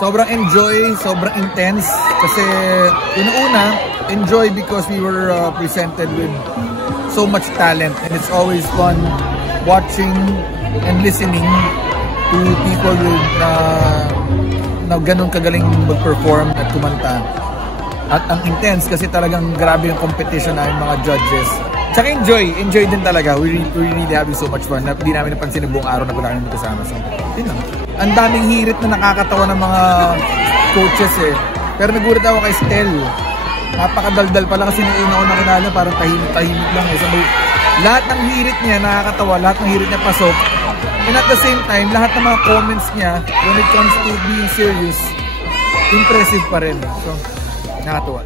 sobrang enjoy, sobrang intense. Kasi una, enjoy because we were presented with so much talent. And it's always fun watching and listening to people with na ganun kagaling mag-perform at kumanta. At ang intense kasi talagang grabe yung competition na yung mga judges. Tsaka enjoy din talaga. We're really having so much fun. Hindi namin napansin yung buong araw na wala kami kasama. So, yun lang. Ang daming hirit na nakakatawa ng mga coaches eh. Pero nagulat ako kay Stel. Napakadaldal pala kasi nung una ko nakilala parang tahimik lang eh. So, lahat ng hirit niya nakakatawa, lahat ng hirit niya pasok. And at the same time, lahat ng mga comments niya when it comes to being serious, impressive pa rin. So, nakakatawa.